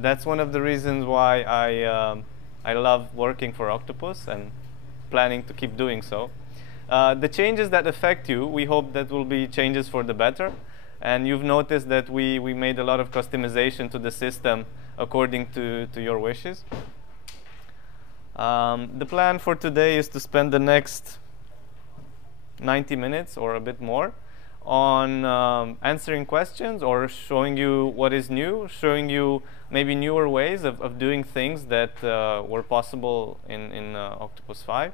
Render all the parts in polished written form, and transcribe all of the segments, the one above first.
That's one of the reasons why I love working for Octopus and planning to keep doing so. The changes that affect you, we hope that will be changes for the better. And you've noticed that we made a lot of customization to the system according to your wishes. The plan for today is to spend the next 90 minutes or a bit more on answering questions or showing you what is new, showing you maybe newer ways of doing things that were possible in Octopus 5.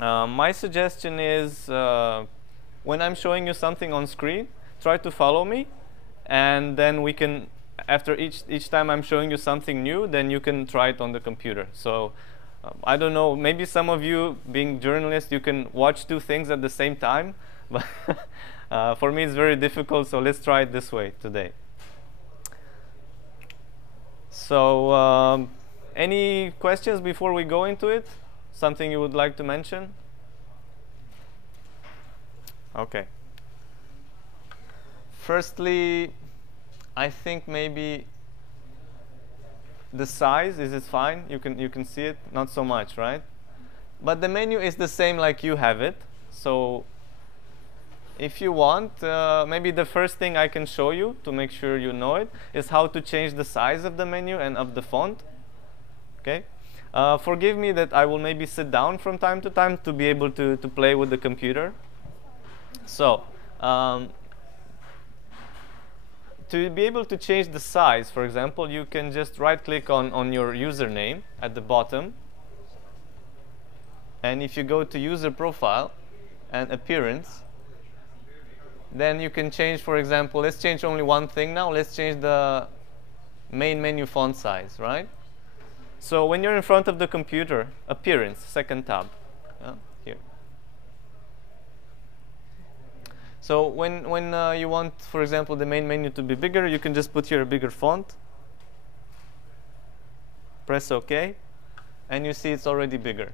My suggestion is when I'm showing you something on screen, try to follow me, and then we can, after each time I'm showing you something new, then you can try it on the computer. So I don't know, maybe some of you, being journalists, you can watch two things at the same time, but for me it's very difficult, so let's try it this way today. So any questions before we go into it? Something you would like to mention? Okay. Firstly, I think maybe the size is fine. You can see it, not so much, right? But the menu is the same like you have it. So if you want, maybe the first thing I can show you to make sure you know it is how to change the size of the menu and of the font. Okay. Forgive me that I will maybe sit down from time to time to be able to play with the computer. So to be able to change the size, for example, you can just right-click on your username at the bottom. And if you go to User Profile and Appearance, then you can change, for example, let's change only one thing now. Let's change the main menu font size, right? So when you're in front of the computer, Appearance, second tab, here. So when you want, for example, the main menu to be bigger, you can just put here a bigger font. Press OK, and you see it's already bigger.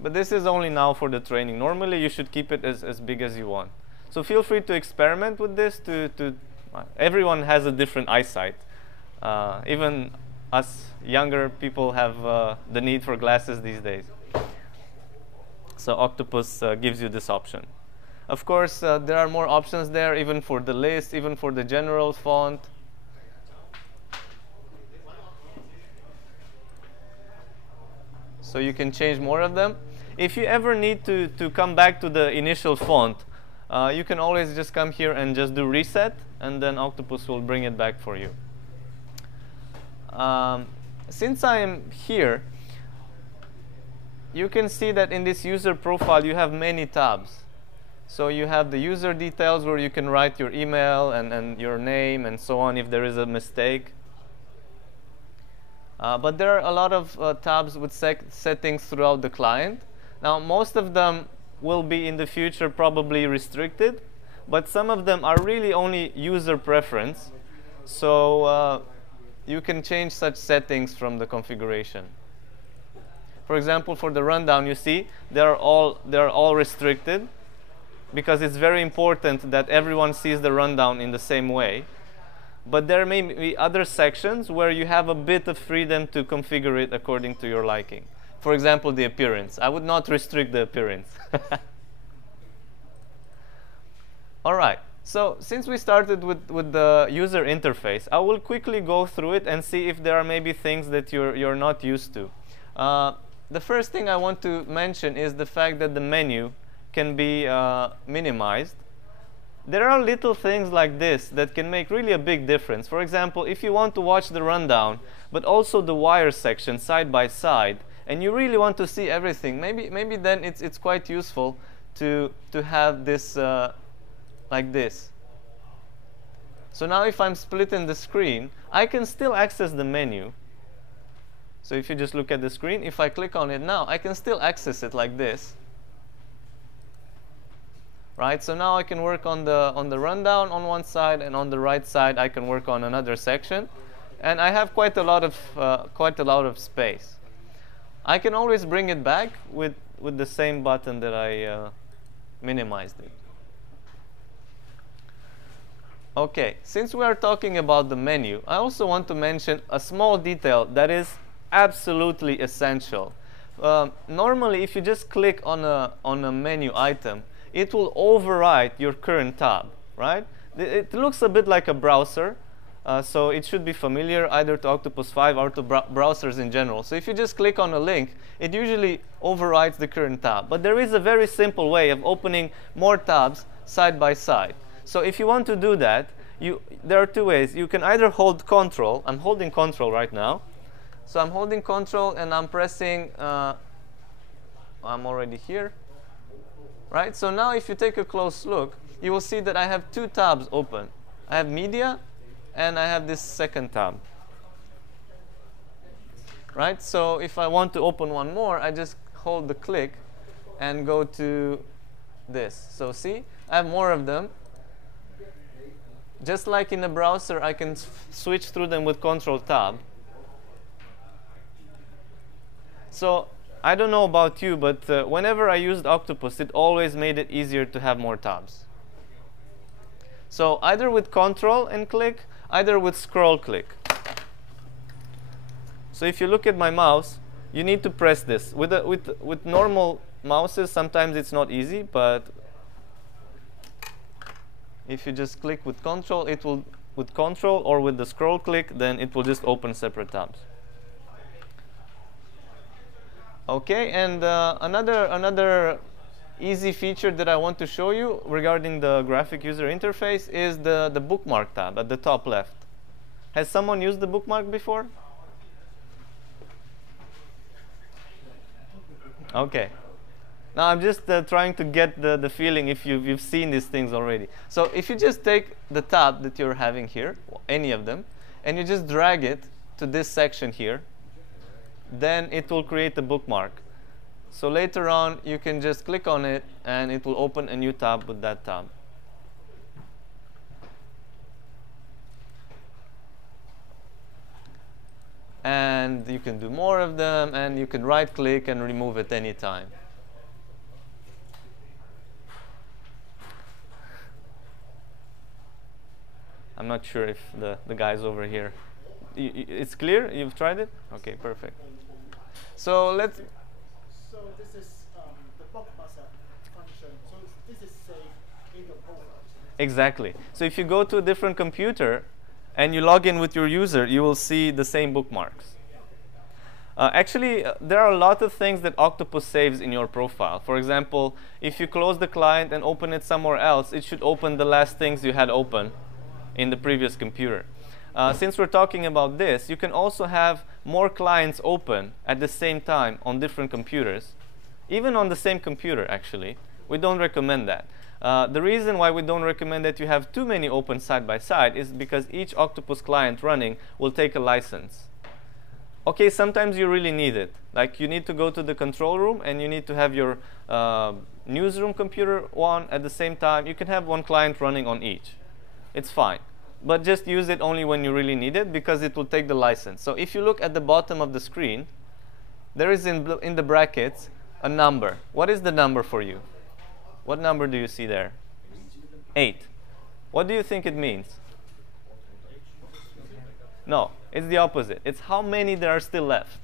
But this is only now for the training. Normally, you should keep it as big as you want. So feel free to experiment with this. Everyone has a different eyesight. Even us younger people have the need for glasses these days. So Octopus gives you this option. Of course, there are more options there, even for the list, even for the general font. So you can change more of them. If you ever need to come back to the initial font, you can always just come here and just do reset, and then Octopus will bring it back for you. Since I am here, you can see that in this user profile you have many tabs. So you have the user details where you can write your email and your name and so on if there is a mistake. But there are a lot of tabs with settings throughout the client. Now, most of them will be in the future probably restricted, but some of them are really only user preference. So you can change such settings from the configuration. For example, for the rundown, you see they're all restricted because it's very important that everyone sees the rundown in the same way. But there may be other sections where you have a bit of freedom to configure it according to your liking. For example, the appearance. I would not restrict the appearance. All right. So since we started with the user interface, I will quickly go through it and see if there are maybe things that you're not used to. The first thing I want to mention is the fact that the menu can be minimized. There are little things like this that can make really a big difference. For example, if you want to watch the rundown, but also the wire section side by side, and you really want to see everything, maybe then it's quite useful to have this like this. So now if I'm splitting the screen, I can still access the menu. So if you just look at the screen, if I click on it now, I can still access it like this. Right? So now I can work on the rundown on one side, and on the right side I can work on another section, and I have quite a lot of space. I can always bring it back with the same button that I minimized it. Okay, since we are talking about the menu, I also want to mention a small detail that is absolutely essential. Normally, if you just click on a menu item, it will overwrite your current tab, right? It looks a bit like a browser, so it should be familiar either to Octopus 5 or to browsers in general. So if you just click on a link, it usually overwrites the current tab. But there is a very simple way of opening more tabs side by side. So if you want to do that, there are two ways. You can either hold Control. I'm holding Control right now. So I'm holding Control and I'm pressing, I'm already here. Right? So now if you take a close look, you will see that I have two tabs open. I have Media and I have this second tab. Right? So if I want to open one more, I just hold the click and go to this. So see, I have more of them. Just like in the browser, I can switch through them with Control Tab. So I don't know about you, but whenever I used Octopus, it always made it easier to have more tabs. So either with Control and click, either with scroll click. So if you look at my mouse, you need to press this. With normal mouses, sometimes it's not easy, but if you just click with Control, it will, with Control or with the scroll click, then it will just open separate tabs. Okay, and another easy feature that I want to show you regarding the graphic user interface is the bookmark tab at the top left. Has someone used the bookmark before? Okay. Now I'm just trying to get the feeling if you've seen these things already. So if you just take the tab that you're having here, any of them, and you just drag it to this section here, then it will create a bookmark. So later on, you can just click on it, and it will open a new tab with that tab. And you can do more of them, and you can right-click and remove it anytime. I'm not sure if the guys over here, it's clear? You've tried it? Okay, perfect. So let's. So this is the bookmark function. So this is saved in the profile. Exactly. So if you go to a different computer and you log in with your user, you will see the same bookmarks. Actually, there are a lot of things that Octopus saves in your profile. For example, if you close the client and open it somewhere else, it should open the last things you had open in the previous computer. Since we're talking about this, you can also have more clients open at the same time on different computers, even on the same computer, actually. We don't recommend that. The reason why we don't recommend that you have too many open side by side is because each Octopus client running will take a license. Okay, sometimes you really need it. Like you need to go to the control room and you need to have your newsroom computer on at the same time. You can have one client running on each. It's fine. But just use it only when you really need it because it will take the license. So if you look at the bottom of the screen, there is in the brackets a number. What is the number for you? What number do you see there? 8. What do you think it means? No, it's the opposite. It's how many there are still left.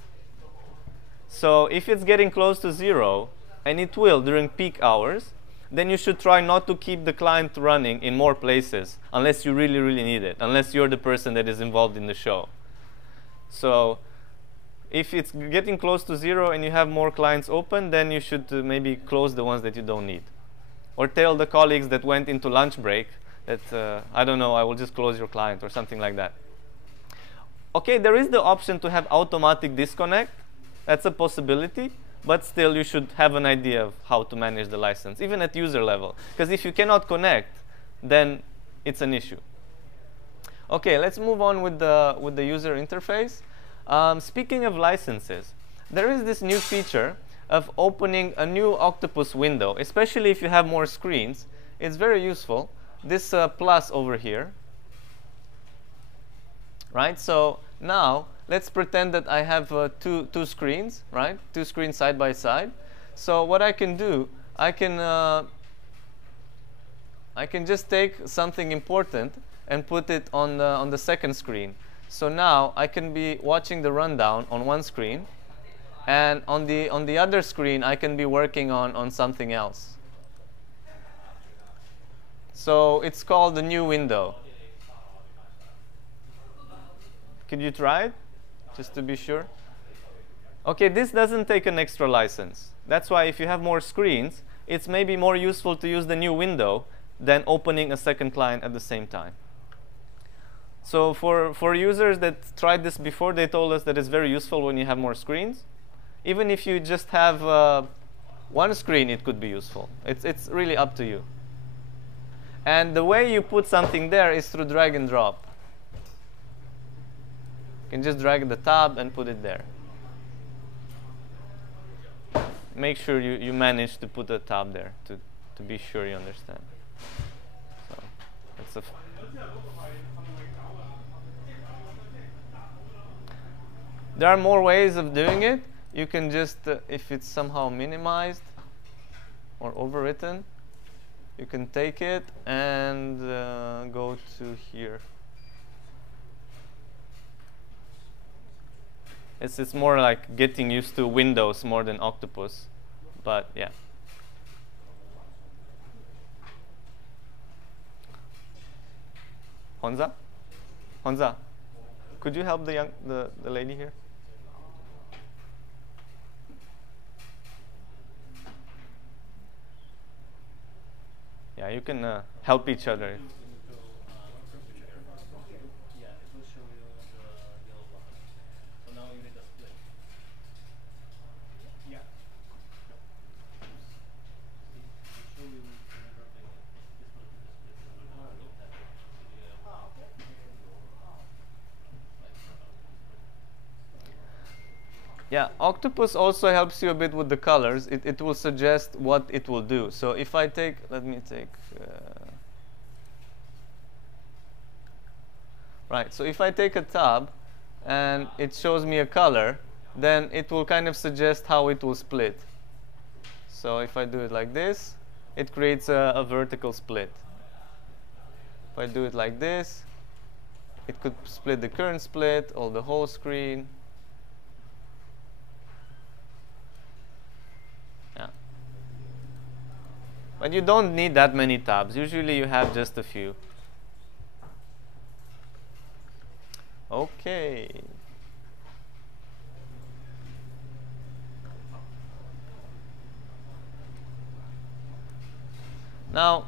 So if it's getting close to 0, and it will during peak hours, then you should try not to keep the client running in more places unless you really, really need it, unless you're the person that is involved in the show. So if it's getting close to 0 and you have more clients open, then you should maybe close the ones that you don't need. Or tell the colleagues that went into lunch break that, I don't know, I will just close your client or something like that. Okay, there is the option to have automatic disconnect. That's a possibility. But still, you should have an idea of how to manage the license, even at user level. Because if you cannot connect, then it's an issue. OK, let's move on with the user interface. Speaking of licenses, there is this new feature of opening a new Octopus window, especially if you have more screens. It's very useful. This plus over here. Right? So now, let's pretend that I have two screens, right? 2 screens side by side. So what I can do, I can I can just take something important and put it on the second screen. So now I can be watching the rundown on one screen, and on the other screen I can be working on something else. So it's called the new window. Could you try it, just to be sure? Okay, this doesn't take an extra license. That's why if you have more screens, it's maybe more useful to use the new window than opening a second client at the same time. So for users that tried this before, they told us that it's very useful when you have more screens. Even if you just have one screen, it could be useful. It's really up to you. And the way you put something there is through drag and drop. You can just drag the tab and put it there. Make sure you manage to put a tab there to be sure you understand. So it's a there are more ways of doing it. You can just, if it's somehow minimized or overwritten, you can take it and go to here. It's more like getting used to Windows more than Octopus, but yeah. Honza, could you help the lady here? Yeah, you can help each other. Yeah, Octopus also helps you a bit with the colors. It will suggest what it will do. So if I take, let me take, right, so if I take a tab and it shows me a color, then it will kind of suggest how it will split. So if I do it like this, it creates a vertical split. If I do it like this, it could split the current split or the whole screen. But you don't need that many tabs. Usually you have just a few. Okay. Now,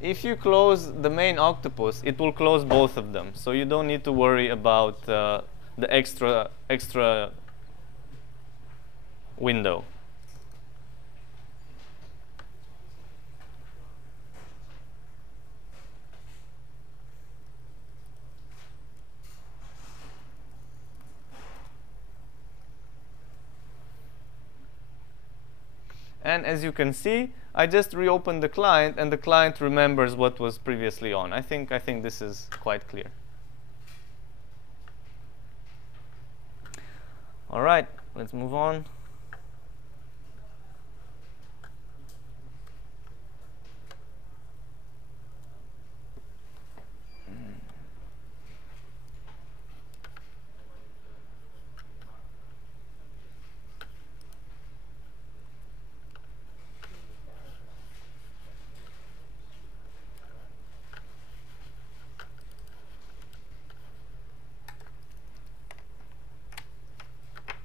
if you close the main Octopus, it will close both of them. So you don't need to worry about the extra window. And as you can see, I just reopened the client, and the client remembers what was previously on. I think this is quite clear. All right, let's move on.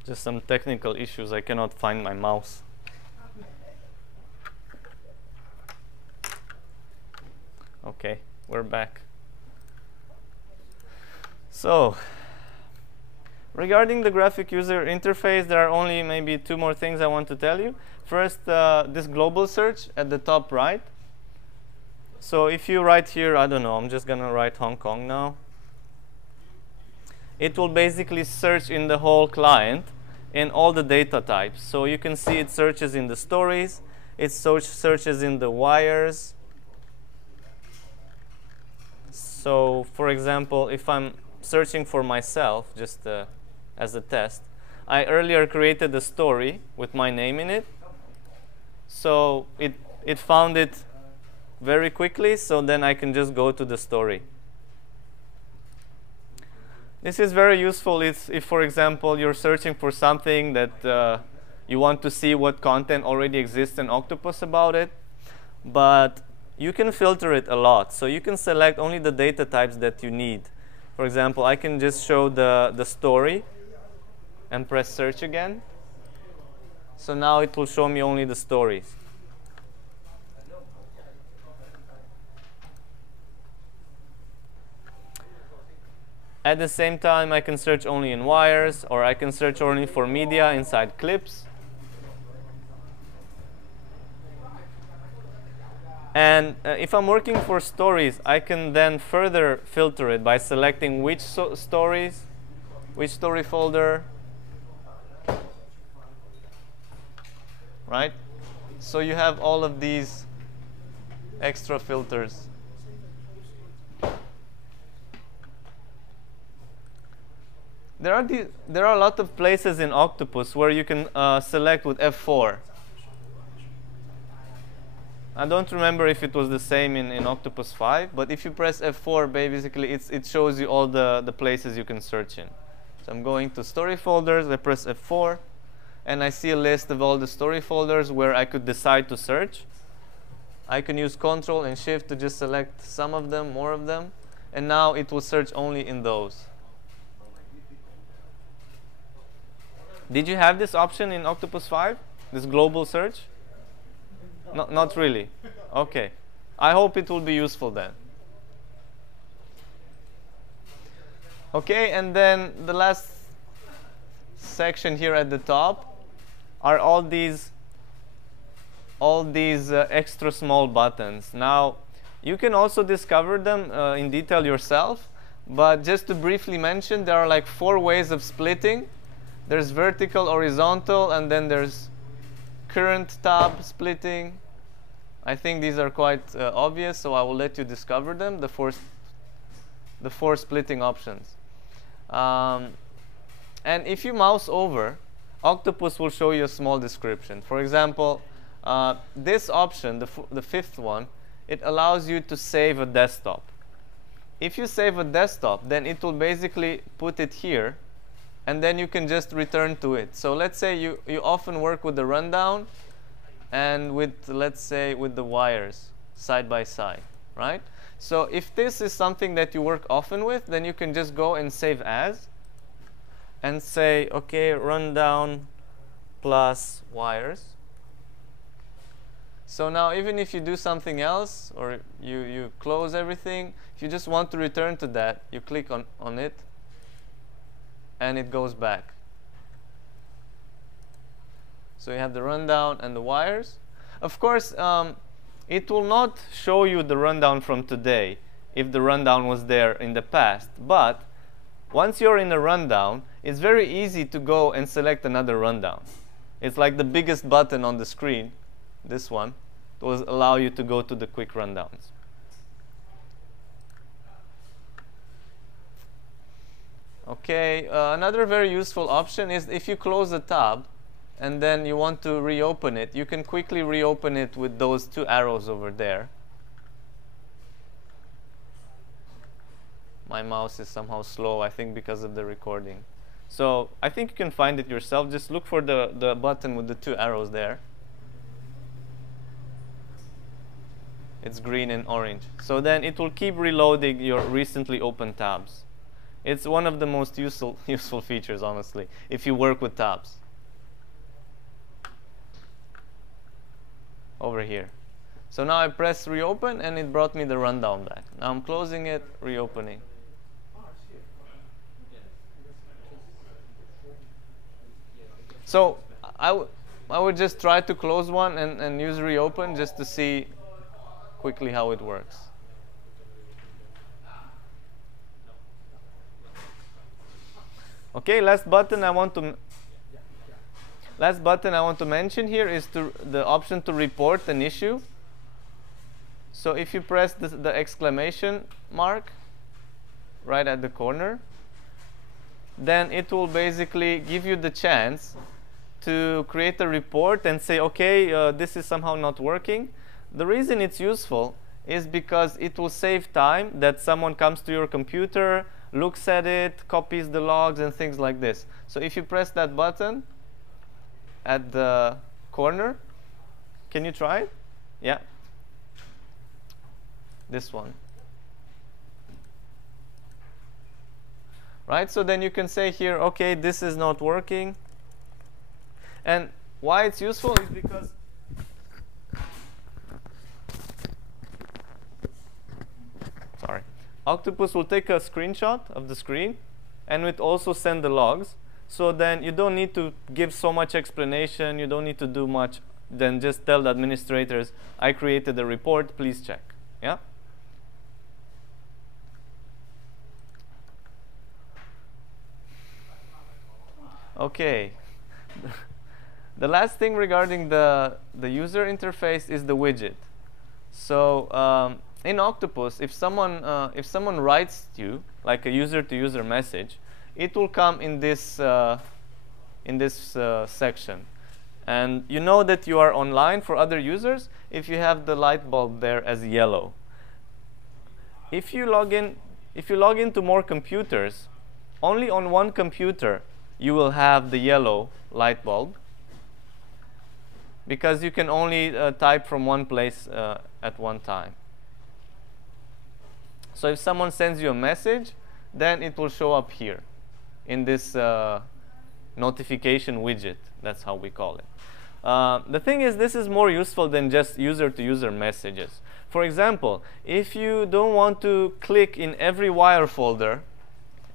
Just some technical issues. I cannot find my mouse. Okay, we're back. So, regarding the graphic user interface, there are only maybe two more things I want to tell you. First, this global search at the top right. So if you write here, I don't know, I'm just gonna write Hong Kong now. It will basically search in the whole client in all the data types. So you can see it searches in the stories, it searches in the wires. So for example, if I'm searching for myself, just as a test, I earlier created a story with my name in it. So it found it very quickly, so then I can just go to the story. This is very useful if, for example, you're searching for something that you want to see what content already exists in Octopus about it, but you can filter it a lot. So you can select only the data types that you need. For example, I can just show the story and press search again. So now it will show me only the stories. At the same time, I can search only in wires, or I can search only for media inside clips. And if I'm working for stories, I can then further filter it by selecting which stories, which story folder, right? So you have all of these extra filters. There are a lot of places in Octopus where you can select with F4. I don't remember if it was the same in Octopus 5, but if you press F4, basically it shows you all the places you can search in. So I'm going to story folders, I press F4, and I see a list of all the story folders where I could decide to search. I can use Control and Shift to just select some of them, more of them, and now it will search only in those. Did you have this option in Octopus 5, this global search? No, not really. OK. I hope it will be useful then. OK, and then the last section here at the top are all these extra small buttons. Now, you can also discover them in detail yourself. But just to briefly mention, there are like 4 ways of splitting. There's vertical, horizontal, and then there's current tab splitting. I think these are quite obvious, so I will let you discover them, the four splitting options. And if you mouse over, Octopus will show you a small description. For example, this option, the 5th one, it allows you to save a desktop. If you save a desktop, then it will basically put it here, and then you can just return to it. So let's say you often work with the rundown and with, let's say, with the wires side by side, right? So if this is something that you work often with, then you can just go and save as and say, OK, rundown plus wires. So now even if you do something else, or you close everything, if you just want to return to that, you click on it, and it goes back. So you have the rundown and the wires. Of course, it will not show you the rundown from today if the rundown was there in the past. But once you're in a rundown, it's very easy to go and select another rundown. It's like the biggest button on the screen, this one, will allow you to go to the quick rundowns. OK, another very useful option is if you close a tab and then you want to reopen it, you can quickly reopen it with those 2 arrows over there. My mouse is somehow slow, I think because of the recording. So I think you can find it yourself. Just look for the button with the 2 arrows there. It's green and orange. So then it will keep reloading your recently opened tabs. It's one of the most useful features, honestly, if you work with tabs. Over here. So now I press reopen, and it brought me the rundown back. Now I'm closing it, reopening. So I would just try to close one and use reopen just to see quickly how it works. OK, last button I want to mention here is the option to report an issue. So if you press the exclamation mark right at the corner, then it will basically give you the chance to create a report and say, okay, this is somehow not working. The reason it's useful is because it will save time that someone comes to your computer, looks at it, copies the logs and things like this. So if you press that button at the corner, can you try it? Yeah. This one. Right, so then you can say here, okay, this is not working. And why it's useful is because Octopus will take a screenshot of the screen and it also send the logs. So then you don't need to give so much explanation, you don't need to do much, then just tell the administrators, I created a report, please check. Yeah? Okay. The last thing regarding the user interface is the widget. So in Octopus, if someone writes to you like a user-to-user message, it will come in this section, and you know that you are online for other users if you have the light bulb there as yellow. If you log into more computers, only on one computer you will have the yellow light bulb, because you can only type from one place at one time. So if someone sends you a message, then it will show up here in this notification widget. That's how we call it. The thing is, this is more useful than just user-to-user messages. For example, if you don't want to click in every wire folder,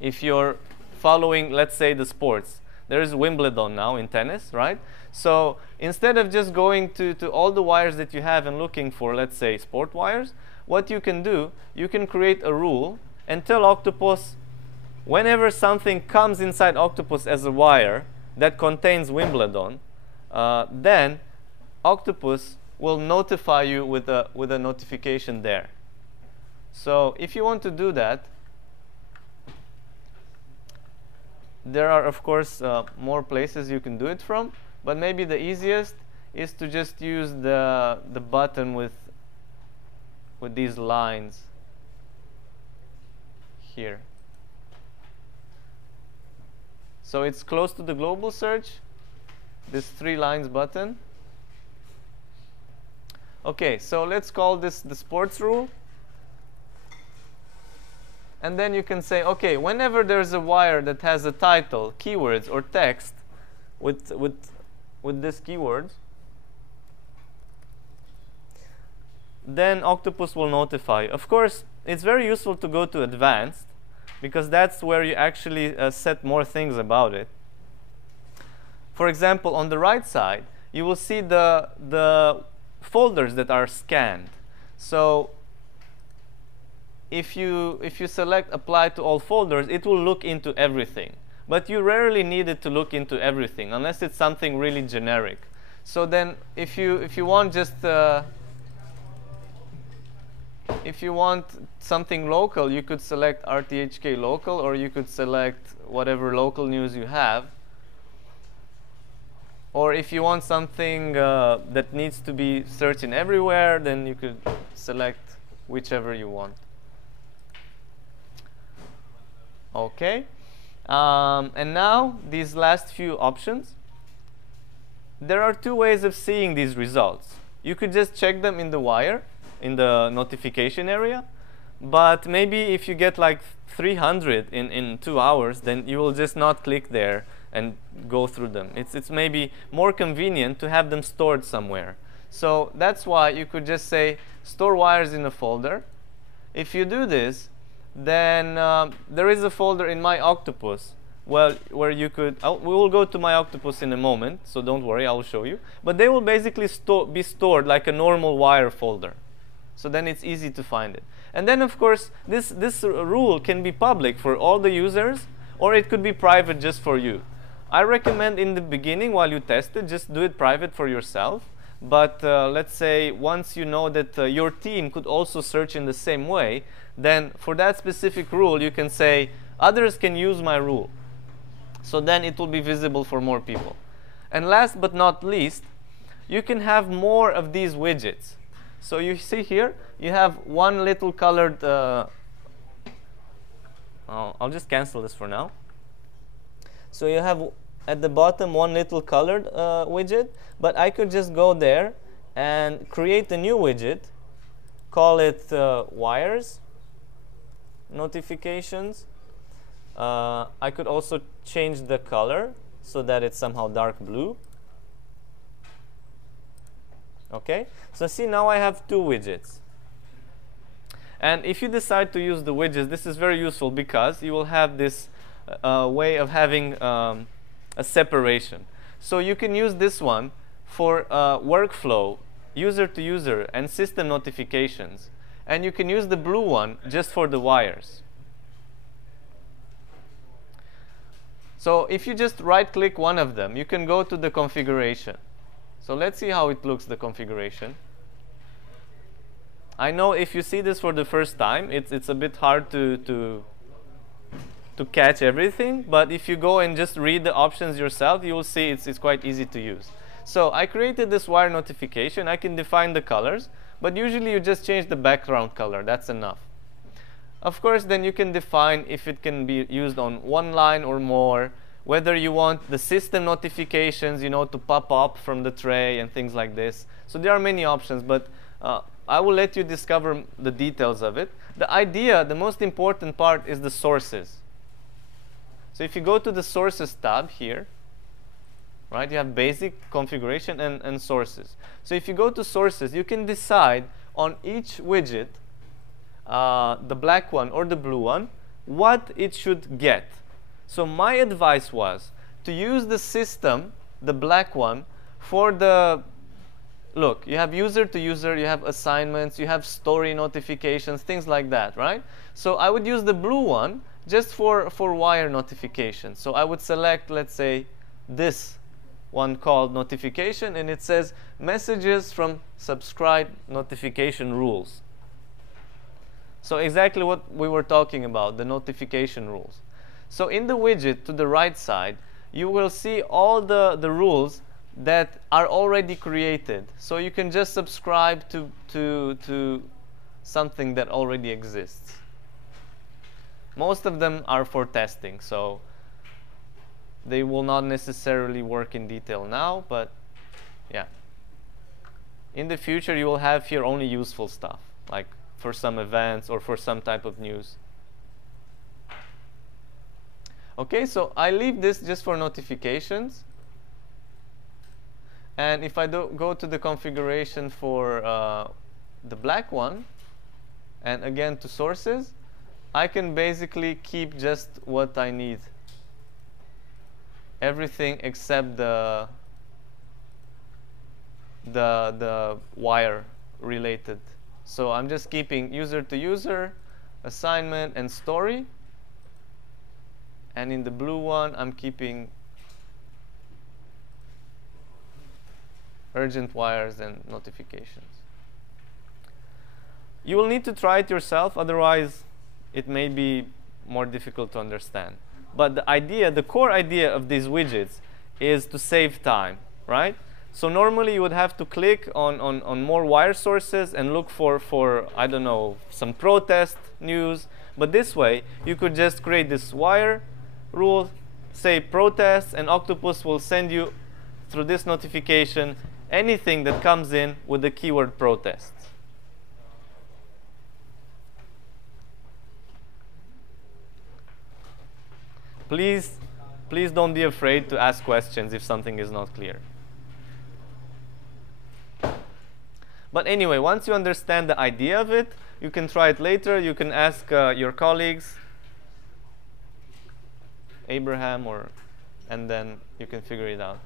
if you're following, let's say, the sports, there is Wimbledon now in tennis, right? So instead of just going to all the wires that you have and looking for, let's say, sport wires, what you can do, you can create a rule and tell Octopus, whenever something comes inside Octopus as a wire that contains Wimbledon, then Octopus will notify you with a notification there. So if you want to do that, there are, of course, more places you can do it from, but maybe the easiest is to just use the button with these lines here. So it's close to the global search, this 3 lines button. Okay, so let's call this the sports rule. And then you can say, okay, whenever there's a wire that has a title, keywords, or text with this keywords, then Octopus will notify. Of course, it's very useful to go to advanced, because that's where you actually set more things about it. For example, on the right side, you will see the folders that are scanned. So if you select apply to all folders, it will look into everything. But you rarely need it to look into everything unless it's something really generic. So then if you want just if you want something local, you could select RTHK local, or you could select whatever local news you have. Or if you want something that needs to be searching everywhere, then you could select whichever you want. Okay. And now, these last few options. There are 2 ways of seeing these results. You could just check them in the wire, in the notification area. But maybe if you get like 300 in 2 hours, then you will just not click there and go through them. It's maybe more convenient to have them stored somewhere. So that's why you could just say, store wires in a folder. If you do this, then there is a folder in My Octopus, well, where you could, we will go to My Octopus in a moment, so don't worry, I will show you. But they will basically be stored like a normal wire folder. So then it's easy to find it. And then, of course, this rule can be public for all the users, or it could be private just for you. I recommend in the beginning, while you test it, just do it private for yourself. But let's say once you know that your team could also search in the same way, then for that specific rule, you can say, others can use my rule. So then it will be visible for more people. And last but not least, you can have more of these widgets. So you see here, you have one little colored, I'll just cancel this for now. So you have at the bottom one little colored widget, but I could just go there and create a new widget, call it wires notifications. I could also change the color so that it's somehow dark blue. Okay, so see, now I have two widgets. And if you decide to use the widgets, this is very useful because you will have this way of having a separation. So you can use this one for workflow, user to user, and system notifications. And you can use the blue one just for the wires. So if you just right-click one of them, you can go to the configuration. So let's see how it looks, the configuration. I know if you see this for the first time, it's a bit hard to catch everything. But if you go and just read the options yourself, you will see it's quite easy to use. So I created this wire notification. I can define the colors. But usually you just change the background color. That's enough. Of course, then you can define if it can be used on one line or more, whether you want the system notifications, to pop up from the tray and things like this. So there are many options, but I will let you discover the details of it. The idea, the most important part, is the sources. So if you go to the sources tab here, right, you have basic configuration and sources. So if you go to sources, you can decide on each widget, the black one or the blue one, what it should get. So my advice was to use the system, the black one, for the, look, you have user to user, you have assignments, you have story notifications, things like that, right? So I would use the blue one just for wire notifications. So I would select, let's say, this one called notification, and it says messages from subscribe notification rules. So exactly what we were talking about, the notification rules. So in the widget to the right side, you will see all the rules that are already created. So you can just subscribe to something that already exists. Most of them are for testing, so they will not necessarily work in detail now, but yeah. In the future, you will have here only useful stuff, like for some events or for some type of news. Okay, so I leave this just for notifications. And if I go to the configuration for the black one, and again to sources, I can basically keep just what I need. Everything except the wire related. So I'm just keeping user to user, assignment, and story. And in the blue one, I'm keeping urgent wires and notifications. You will need to try it yourself, otherwise it may be more difficult to understand. But the idea, the core idea of these widgets is to save time, right? So normally you would have to click on more wire sources and look for I don't know, some protest news. But this way, you could just create this wire rule, say protests, and Octopus will send you through this notification anything that comes in with the keyword protests. Please don't be afraid to ask questions if something is not clear. But anyway, once you understand the idea of it, you can try it later. You can ask your colleagues, Abraham, and then you can figure it out.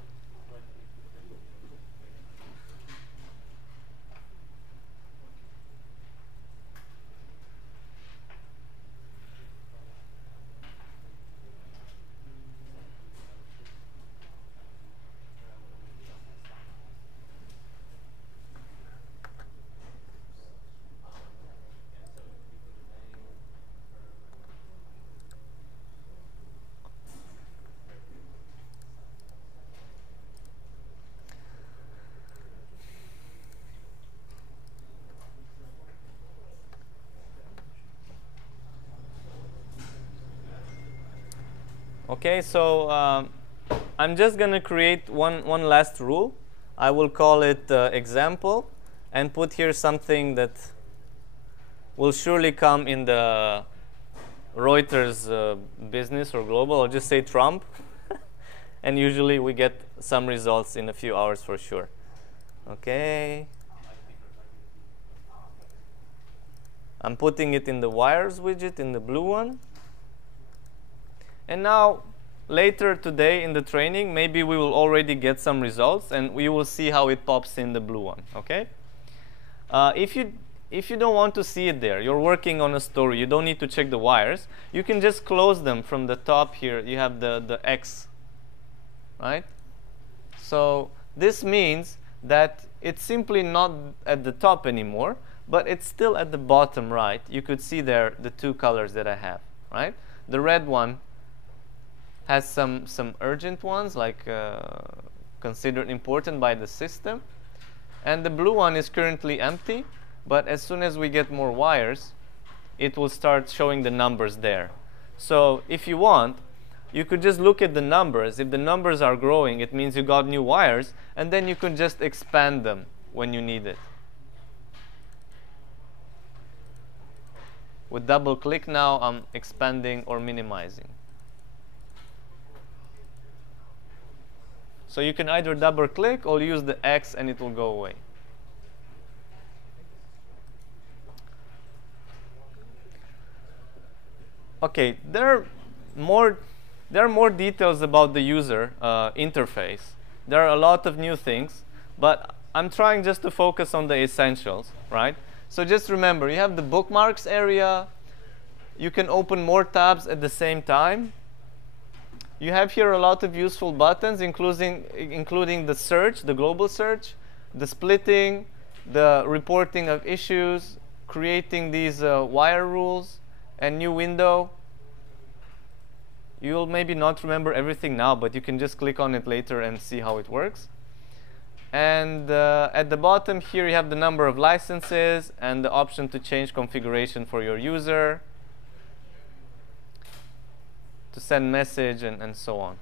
Okay, so I'm just going to create one last rule. I will call it example and put here something that will surely come in the Reuters business or global. I'll just say Trump. And usually we get some results in a few hours for sure. Okay. I'm putting it in the wires widget, in the blue one. And now, later today in the training, maybe we will already get some results, and we will see how it pops in the blue one. Okay? If you don't want to see it there, you're working on a story, you don't need to check the wires, you can just close them from the top here. You have the X, right? So this means that it's simply not at the top anymore, but it's still at the bottom right. You could see there the two colors that I have, right? The red one has some urgent ones, like considered important by the system. And the blue one is currently empty, but as soon as we get more wires, it will start showing the numbers there. So if you want, you could just look at the numbers. If the numbers are growing, it means you got new wires, and then you can just expand them when you need it. With double click now, I'm expanding or minimizing. So you can either double click or use the X and it will go away. Okay, there are more details about the user interface. There are a lot of new things, but I'm trying just to focus on the essentials, right? So just remember, you have the bookmarks area. You can open more tabs at the same time. You have here a lot of useful buttons, including the search, the global search, the splitting, the reporting of issues, creating these wire rules, and new window. You'll maybe not remember everything now, but you can just click on it later and see how it works. And at the bottom here, you have the number of licenses and the option to change configuration for your user, to send message, and so on.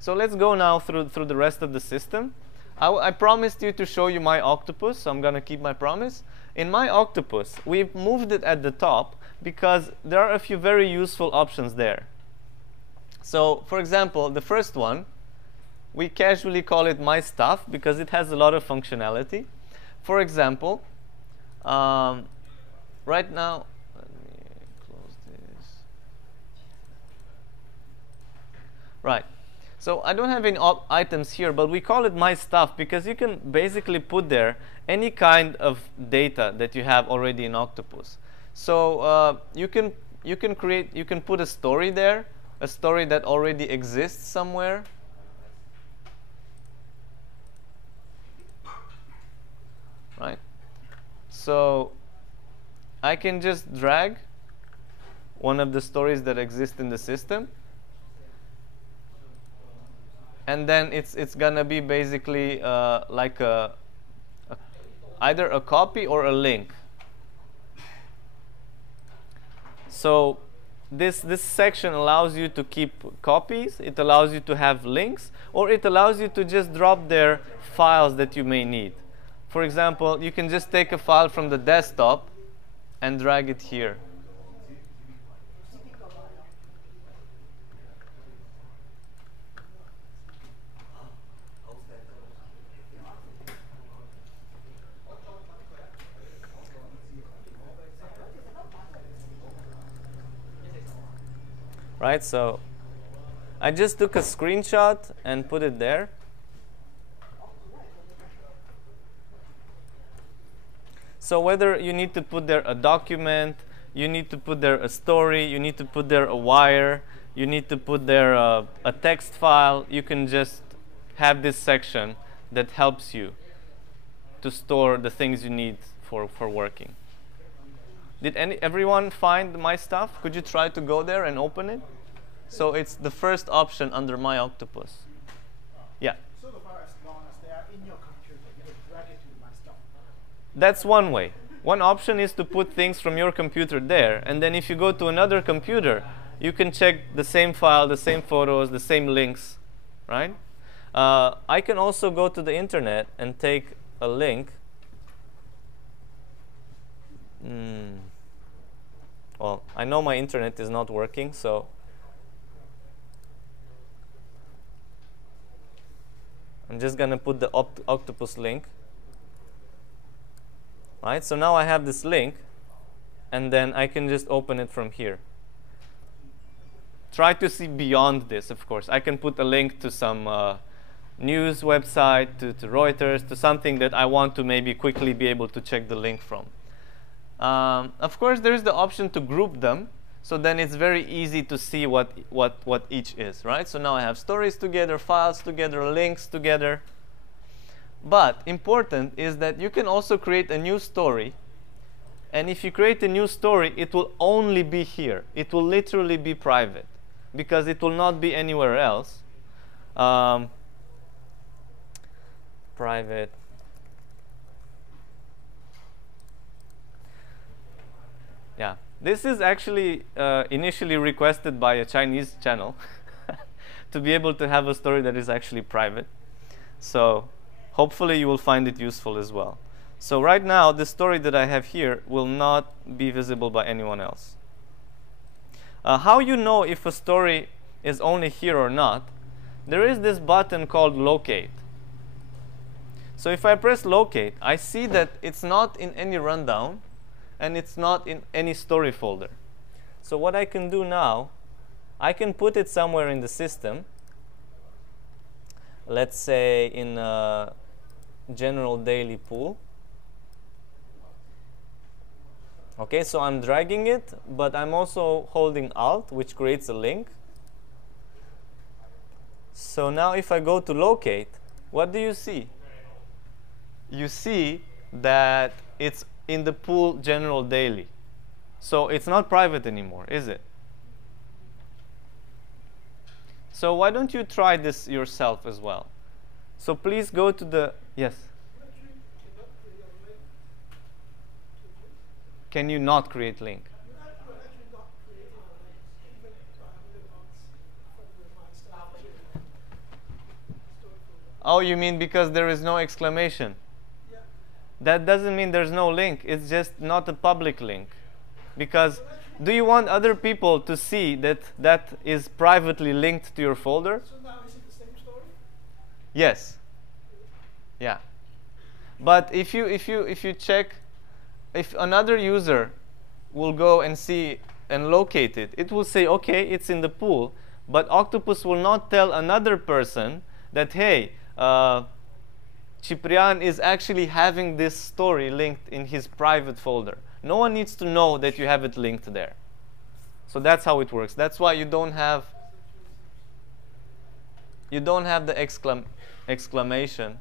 So let's go now through the rest of the system. I promised you to show you my octopus, so I'm going to keep my promise. In my octopus, we've moved it at the top because there are a few very useful options there. So, for example, the first one, we casually call it My Stuff because it has a lot of functionality. For example, right now, let me close this. Right. So I don't have any items here, but we call it My Stuff because you can basically put there any kind of data that you have already in Octopus. So you can put a story there, a story that already exists somewhere. Right. So I can just drag one of the stories that exist in the system, and then it's gonna be basically like either a copy or a link. So this section allows you to keep copies, it allows you to have links, or it allows you to just drop there files that you may need. For example, you can just take a file from the desktop and drag it here. Right, so I just took a screenshot and put it there. So whether you need to put there a document, you need to put there a story, you need to put there a wire, you need to put there a text file, you can just have this section that helps you to store the things you need for working. Did everyone find My Stuff? Could you try to go there and open it? So it's the first option under My Octopus. Yeah. So far, as long as they are in your computer, you can drag it to My Stuff. That's one way. One option is to put things from your computer there, and then if you go to another computer, you can check the same file, the same photos, the same links, right? I can also go to the internet and take a link. Well, I know my internet is not working, so I'm just going to put the octopus link. Right? So now I have this link, and then I can just open it from here. Try to see beyond this, of course. I can put a link to some news website, to Reuters, to something that I want to maybe quickly be able to check the link from. Of course, there is the option to group them. So then it's very easy to see what each is, right? So now I have stories together, files together, links together. But important is that you can also create a new story. And if you create a new story, it will only be here. It will literally be private, because it will not be anywhere else. Private. Yeah. This is actually initially requested by a Chinese channel to be able to have a story that is actually private. So hopefully you will find it useful as well. So right now, the story that I have here will not be visible by anyone else. How you know if a story is only here or not? There is this button called Locate. So if I press Locate, I see that it's not in any rundown, and it's not in any story folder. So what I can do now, I can put it somewhere in the system. Let's say in a general daily pool. Okay, so I'm dragging it, but I'm also holding Alt, which creates a link. So now if I go to Locate, what do you see? You see that it's in the pool general daily. So it's not private anymore, is it? So why don't you try this yourself as well? So please go to the, yes? Can you not create link? Oh, you mean because there is no exclamation? That doesn't mean there's no link. It's just not a public link. Because do you want other people to see that that is privately linked to your folder? So now is it the same story? Yes. Yeah. But if you check, if another user will go and see and locate it, it will say, okay, it's in the pool. But Octopus will not tell another person that, hey, Ciprian is actually having this story linked in his private folder. No one needs to know that you have it linked there. So that's how it works. That's why you don't have the exclamation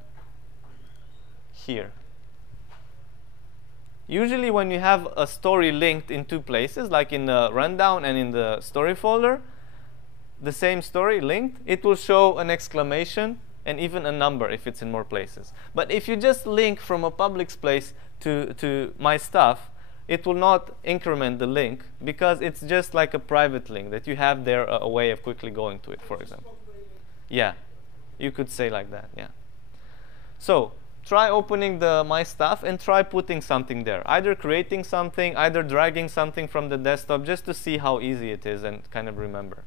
here. Usually when you have a story linked in two places, like in the rundown and in the story folder, the same story linked, it will show an exclamation and even a number if it's in more places. But if you just link from a public place to my stuff, it will not increment the link, because it's just like a private link that you have there, a way of quickly going to it, for example. Yeah, you could say like that, yeah. So try opening the My Stuff and try putting something there. Either creating something, either dragging something from the desktop, just to see how easy it is and kind of remember.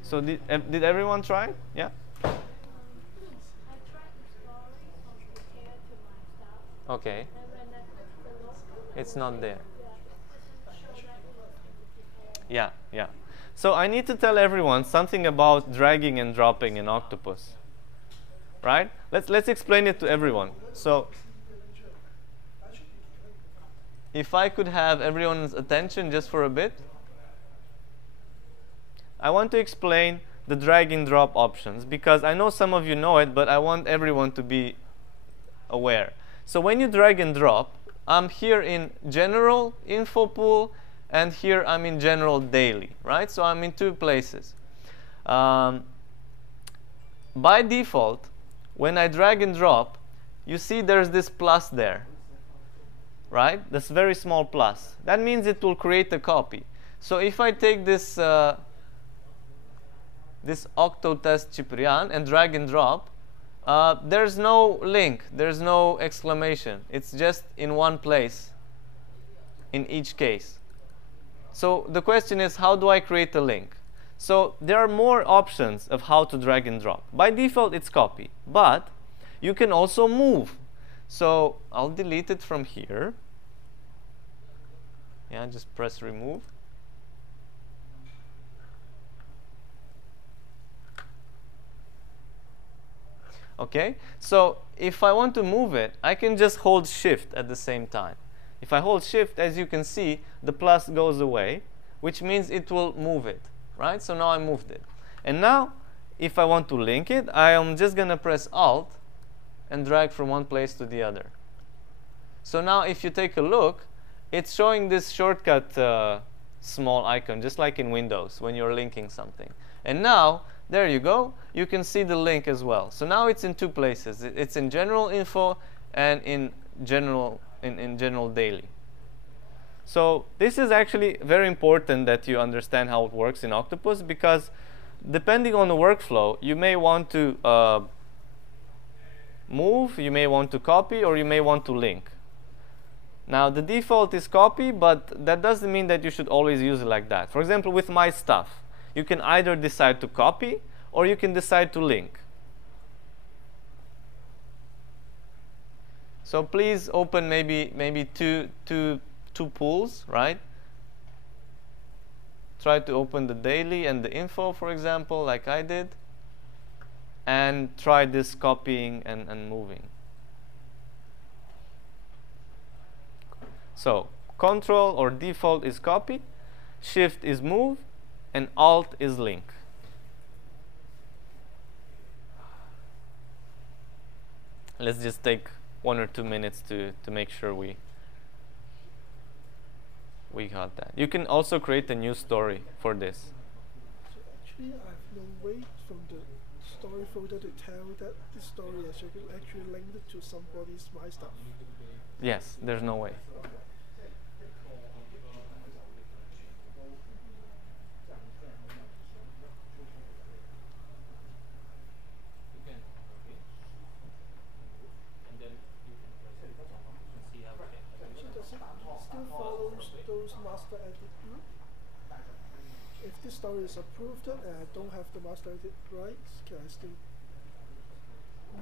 So did everyone try? Yeah? I tried exploring from compare to my stuff. Okay. And when I put the logo, It's not there. yeah, Yeah, yeah. So I need to tell everyone something about dragging and dropping in Octopus. Right? Let's explain it to everyone. So if I could have everyone's attention just for a bit. I want to explain the drag and drop options, because I know some of you know it, but I want everyone to be aware. So when you drag and drop, I'm here in general info pool, and here I'm in general daily, right? So I'm in two places. By default, when I drag and drop, you see there's this plus there, right? This very small plus. That means it will create a copy. So if I take this this Octotest Ciprian and drag and drop, there's no link, there's no exclamation. It's just in one place in each case. So the question is, how do I create a link? So there are more options of how to drag and drop. By default, it's copy, but you can also move. So I'll delete it from here. Yeah, just press remove. Okay, so if I want to move it, I can just hold shift at the same time. If I hold shift, as you can see, the plus goes away, which means it will move it, right? So now I moved it. And now, if I want to link it, I am just going to press Alt and drag from one place to the other. So now if you take a look, it's showing this shortcut small icon, just like in Windows when you're linking something. And now, there you go, you can see the link as well. So now it's in two places. It's in general info and in general daily. So this is actually very important that you understand how it works in Octopus, because depending on the workflow, you may want to move, you may want to copy, or you may want to link. Now the default is copy, but that doesn't mean that you should always use it like that. For example, with my stuff, you can either decide to copy or you can decide to link. So please open maybe two pools, right? Try to open the daily and the info, for example, like I did, and try this copying and moving. So Control or default is copy, Shift is move, and Alt is link. Let's just take 1 or 2 minutes to make sure we got that. You can also create a new story for this. So actually, I have no way from the story folder to tell that this story is actually linked to somebody's my stuff. Yes, there's no way. Still follows those master edit group. If this story is approved and I don't have the master edit rights, can I still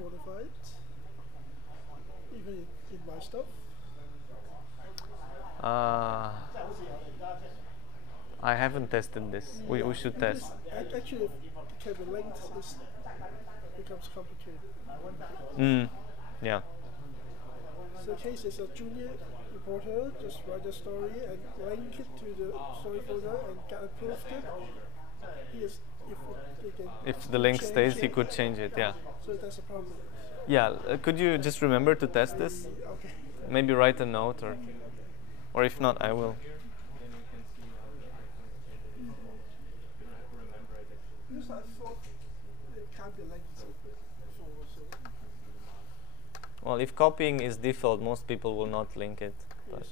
modify it? Even in my stuff? I haven't tested this. We should test. Actually, if it can be linked, it becomes complicated. Yeah. So the case is a junior reporter, just write a story and link it to the story folder and get approved it. If the link stays, he could change it, yeah. So that's a problem. Yeah, could you just remember to test this? Okay. Maybe write a note, or if not, I will. Because I thought it can't be linked before, so. Well, if copying is default, most people will not link it. But